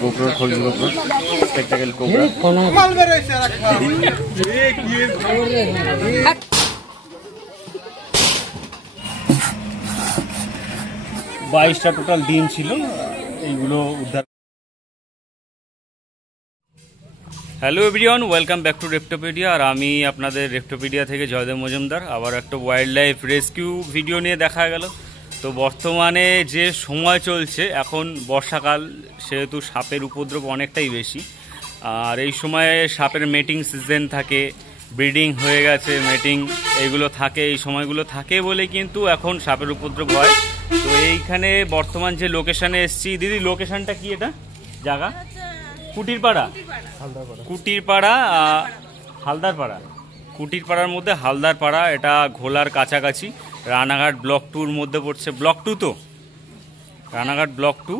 গোপ্রোর খোলস GoPro spectacle cobra 22টা total ডিম ছিল, এইগুলো উদ্ধার। Hello everyone, welcome back to Reptopedia. আর আমি আপনাদের রেপ্টোপিডিয়া থেকে জয়দেব মজুমদার। আবার একটা ওয়াইল্ড লাইফ রেস্কিউ ভিডিও নিয়ে দেখা গেল। তো বর্তমানে যে সময় চলছে, এখন বর্ষাকাল, সেহেতু সাপের উপদ্রব অনেকটাই বেশি। আর এই সময়ে সাপের মেটিং সিজন থাকে, ব্রিডিং হয়ে গেছে, মেটিং এইগুলো থাকে, এই সময়গুলো থাকে বলে কিন্তু এখন সাপের উপদ্রব হয়। তো এইখানে বর্তমান যে লোকেশানে এসছি, দিদি লোকেশানটা কি? এটা জায়গা কুটিরপাড়া, কুটিরপাড়া, হালদারপাড়া, কুটিরপাড়ার মধ্যে হালদারপাড়া। এটা ঘোলার কাছাকাছি, রানাঘাট ব্লক 2-র মধ্যে পড়ছে। ব্লক 2 তো, রানাঘাট ব্লক 2।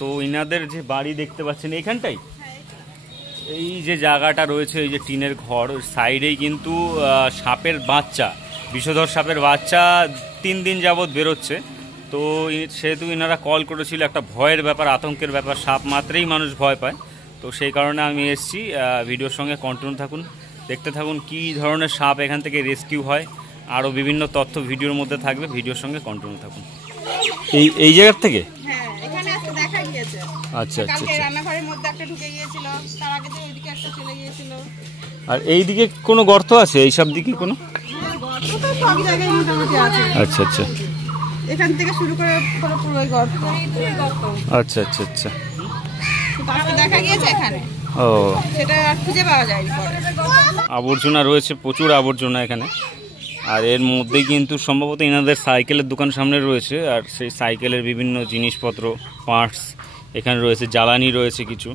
তো ইনাদের যে বাড়ি দেখতে পাচ্ছেন এইখানটাই, এই যে জায়গাটা রয়েছে, এই যে টিনের ঘর, সাইডেই কিন্তু সাপের বাচ্চা, বিষধর সাপের বাচ্চা 3 দিন যাবৎ বেরোচ্ছে। তো সেহেতু ইনারা কল করেছিল, একটা ভয়ের ব্যাপার, আতঙ্কের ব্যাপার, সাপ মাত্রেই মানুষ ভয় পায়। তো সেই কারণে আমি এসেছি। ভিডিওর সঙ্গে কন্টিনিউ থাকুন, দেখতে থাকুন কী ধরনের সাপ এখান থেকে রেস্কিউ হয়। আরও বিভিন্ন তথ্য ভিডিওর মধ্যে থাকবে, ভিডিওর সঙ্গে কন্টিনিউ থাকুন। এই জায়গার থেকে আচ্ছা আচ্ছা, আর এই দিকে কোনো গর্ত আছে? এইসব দিকে কোনো? আচ্ছা আচ্ছা, এখান থেকে শুরু করে পুরো গর্ত। আচ্ছা আচ্ছা আচ্ছা, দেখা গিয়েছে এখানে। ও, সেটা খুঁজে পাওয়া যায় পরে। আবর্জনা রয়েছে, প্রচুর আবর্জনা এখানে। আর এর মধ্যেই কিন্তু সম্ভবত এনাদের সাইকেলের দোকান সামনে রয়েছে, আর সেই সাইকেলের বিভিন্ন জিনিসপত্র, পার্টস এখানে রয়েছে, জ্বালানি রয়েছে কিছু।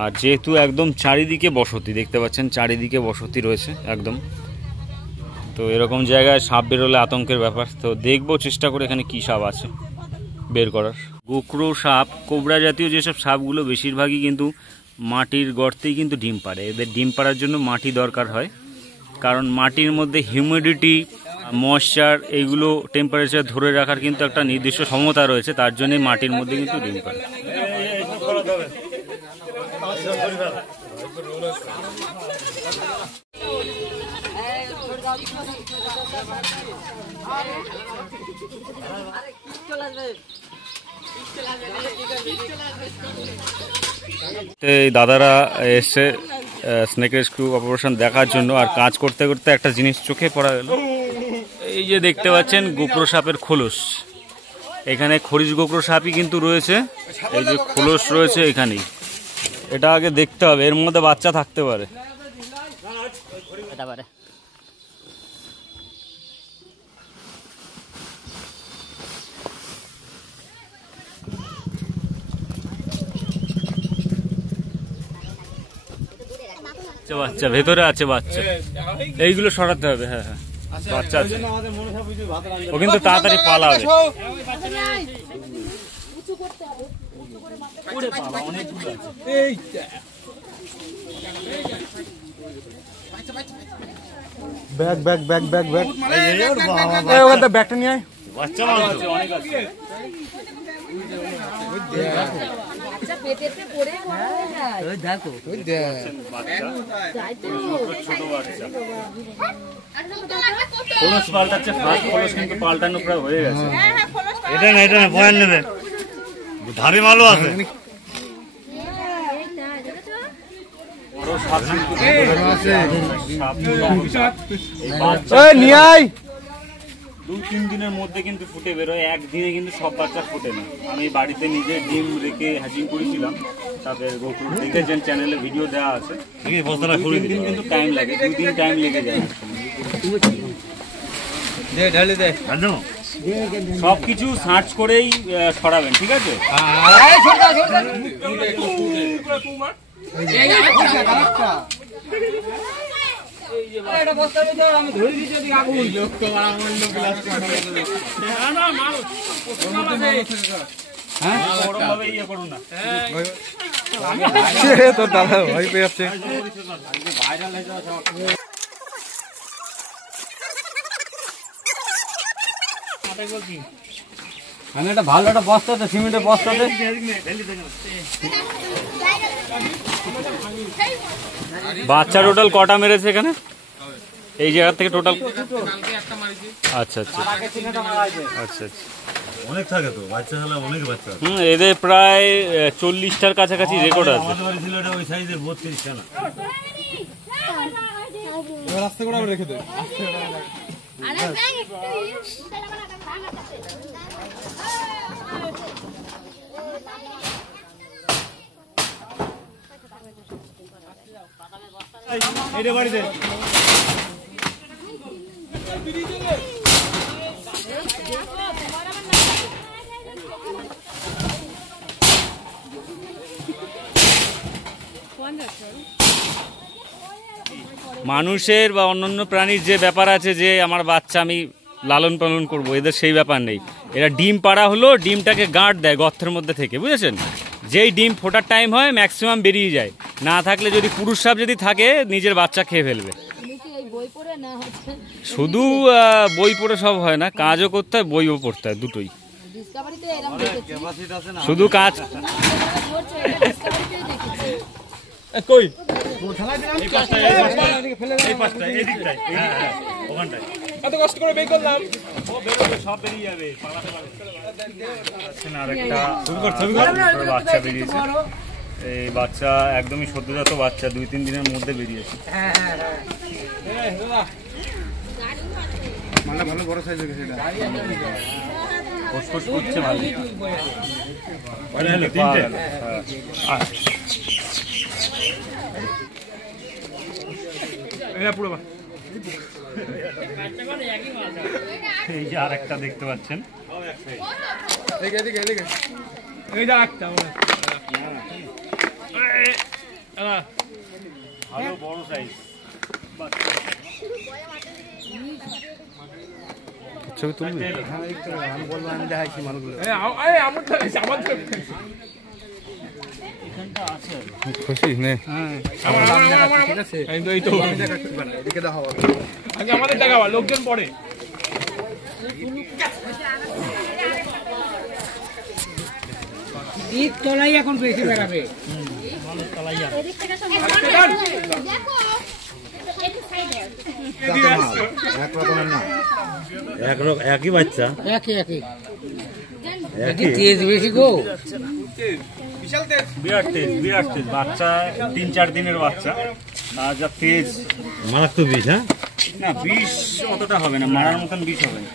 আর যেহেতু একদম চারিদিকে বসতি, দেখতে পাচ্ছেন চারিদিকে বসতি রয়েছে একদম। তো এরকম জায়গায় সাপ বেরোলে আতঙ্কের ব্যাপার। তো দেখবো, চেষ্টা করে এখানে কী সাপ আছে বের করার। গোকরো সাপ, কোবরা জাতীয় যেসব সাপগুলো বেশিরভাগই কিন্তু মাটির গর্তেই কিন্তু ডিম পাড়ে। এদের ডিম পাড়ার জন্য মাটি দরকার হয়, কারণ মাটির মধ্যে হিউমিডিটি, ময়েশ্চার, এইগুলো টেম্পারেচার ধরে রাখার কিন্তু একটা নির্দিষ্ট ক্ষমতা রয়েছে, তার জন্যই মাটির মধ্যে কিন্তু ডিম পাড়ে। এই দাদারা এসে স্নেক রেস্কিউ অপারেশন দেখার জন্য। আর কাজ করতে করতে একটা জিনিস চোখে পড়া গেল, এই যে দেখতে পাচ্ছেন গোকরো সাপের খোলস। এখানে খরিশ গোকরো সাপই কিন্তু রয়েছে, এই যে খোলস রয়েছে এখানেই। এটা আগে দেখতে হবে, এর মধ্যে বাচ্চা থাকতে পারে। বাচ্চা ভেতরে আছে, বাচ্চা এইগুলো সরাতে হবে। হ্যাঁ হ্যাঁ, বাচ্চা আছে, ও কিন্তু তাড়াতাড়ি পালাবে। Bag bag bag bag bag, ওখানে ব্যাগটা নিয়ে আয়। বাচ্চা অনেক আছে। খোলস পাল্টাচ্ছে, ফার্স্ট খোলস কিন্তু পাল্টানো প্রায় হয়ে গেছে। এটা না, এটা না, ভয়ান নেবে, ধারে মালও আছে। নিয়ে আয়। 2-3 দিনের মধ্যে কিন্তু ফুটে বেরোয়, একদিনে কিন্তু সব বাচ্চা ফোটে না। আমি বাড়িতে নিজে ডিম রেখে হ্যাচিং করেছিলাম, তাদের গোকুল দেখেছেন চ্যানেলে ভিডিও দেওয়া আছে। 2-3 দিন কিন্তু টাইম লাগে, 2 দিন টাইম লেগে যায়। সব কিছু সার্চ করেই ছড়াবেন, ঠিক আছে? তোর দাদা ভয় পেয়ে যাচ্ছে। মানে একটা ভালো একটা বস্তাতে সিমেন্টের বস্তাতে বাচ্চা টোটাল কটা মেরেছে এখানে এই জায়গা থেকে টোটাল? আচ্ছা আচ্ছা আচ্ছা আচ্ছা অনেক থাকে তো বাচ্চা হলে অনেক বাচ্চা। এদের প্রায় 40টার কাছাকাছি রেকর্ড আছে। ছিল এটা ওই সাইজের 32টা না। রাস্তা করে রেখে দেয়। এইটা বাড়িতে মানুষের বা অন্যান্য প্রাণীর যে ব্যাপার আছে যে আমার বাচ্চা আমি লালন পালন করব, এদের সেই ব্যাপার নেই। এরা ডিম পাড়া হলো, ডিমটাকে গাঁট দেয় গর্তের মধ্যে থেকে, বুঝেছেন? যেই ডিম ফোটার টাইম হয় ম্যাক্সিমাম বেরিয়ে যায়, না থাকলে যদি পুরুষ সাপ যদি থাকে নিজের বাচ্চা খেয়ে ফেলবে। শুধু বই পড়ে সব হয় না, কাজও করতে হয়, বইও পড়তে হয়, দুটোই। শুধু কাজ কই এত কষ্ট করে বের করলাম, সব বেরিয়ে যাবে। বাচ্চা বেরিয়েছে, এই বাচ্চা একদমই সদ্যজাত বাচ্চা, 2-3 দিনের মধ্যে বেরিয়েছে। ভালো বড় সাইজ হয়েছে এটা, ফুসফুস করছে ভালো। এই যে আরেকটা দেখতে পাচ্ছেন, ভালো বড় সাইজ। ছবি তুলবি? আমি বলবো আমি দেখাইছি মালগুলো। খুশি নে? ঠিক আছে, এদিকে দেখাবো, আগে আমাদের দেখাবো, লোকজন পড়ে। ঈদ তলাই এখন বেশি বেড়াবে। একই বাচ্চা, তেজ বেশি গো, বিরাট তেজ, বিরাট তেজ বাচ্চা, 3-4 দিনের বাচ্চা, আর যা তেজ। মারাত্মক বিষ। হ্যাঁ না বিষ অতটা হবে না, মারার মতন বিষ হবে না।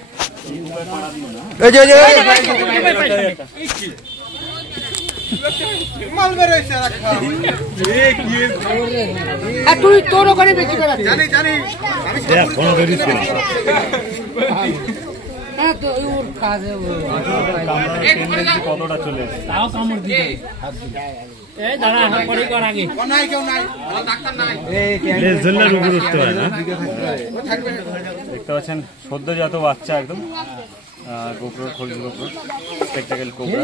তুই তোর ওখানে বেশি বেড়াচ্ছিস। কতটা চলে দেখতে পাচ্ছেন, সদ্যজাত বাচ্চা একদম, গোপ্রোর খোঁজ গোপ্রোর স্পেকটাকেল কোবরা।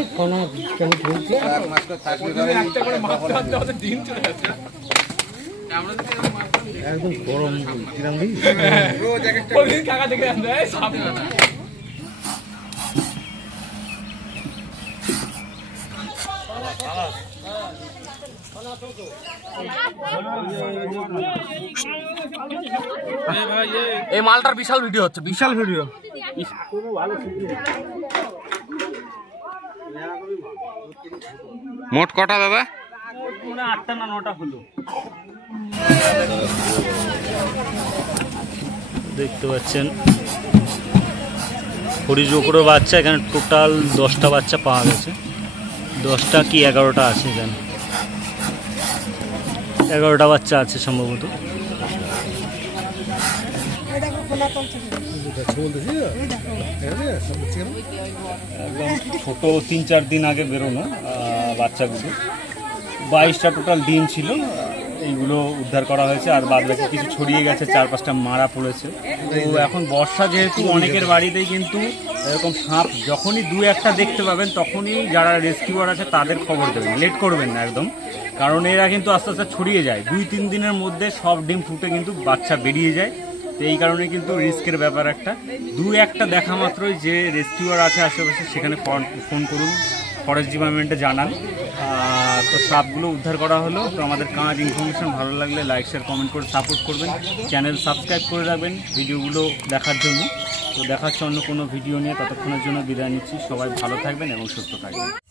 একদম গরম কিরাম দিন। এই মালটার বিশাল ভিডিও হচ্ছে, বিশাল ভিডিও। মোট কটা দাদা? 8টা না 9টা হলো। দেখতে পাচ্ছেন হরিজোকরো বাচ্চা, এখানে টোটাল 10টা বাচ্চা পাওয়া গেছে। 10টা কি 11টা আছে এখানে, 11টা বাচ্চা আছে সম্ভবত। একদম ছোট, 3-4 দিন আগে বেরোনো বাচ্চাগুলো। 22টা টোটাল ডিম ছিল, এইগুলো উদ্ধার করা হয়েছে, আর বাদ বাকি কিছু ছড়িয়ে গেছে, 4-5টা মারা পড়েছে। তো এখন বর্ষা যেহেতু, অনেকের বাড়িতেই কিন্তু এরকম সাপ যখনই 2-1টা দেখতে পাবেন তখনই যারা রেস্কিউয়ার আছে তাদের খবর দেবেন, লেট করবেন না একদম, কারণ এরা কিন্তু আস্তে আস্তে ছড়িয়ে যায়। 2-3 দিনের মধ্যে সব ডিম ফুটে কিন্তু বাচ্চা বেরিয়ে যায়। তো এই কারণে কিন্তু রিস্কের ব্যাপার একটা। দু একটা দেখা মাত্রই যে রেস্কিউয়ার আছে আশেপাশে সেখানে ফোন করুন, ফরেস্ট ডিপার্টমেন্টে জানান। তো সাপগুলো উদ্ধার করা হলো। তো আমাদের কাজ ইনফরমেশন ভালো লাগলে লাইক শেয়ার কমেন্ট করে সাপোর্ট করবেন, চ্যানেল সাবস্ক্রাইব করে রাখবেন ভিডিওগুলো দেখার জন্য। তো দেখাচ্ছে অন্য কোনো ভিডিও নিয়ে, ততক্ষণের জন্য বিদায় নিচ্ছি। সবাই ভালো থাকবেন এবং সুস্থ থাকবেন।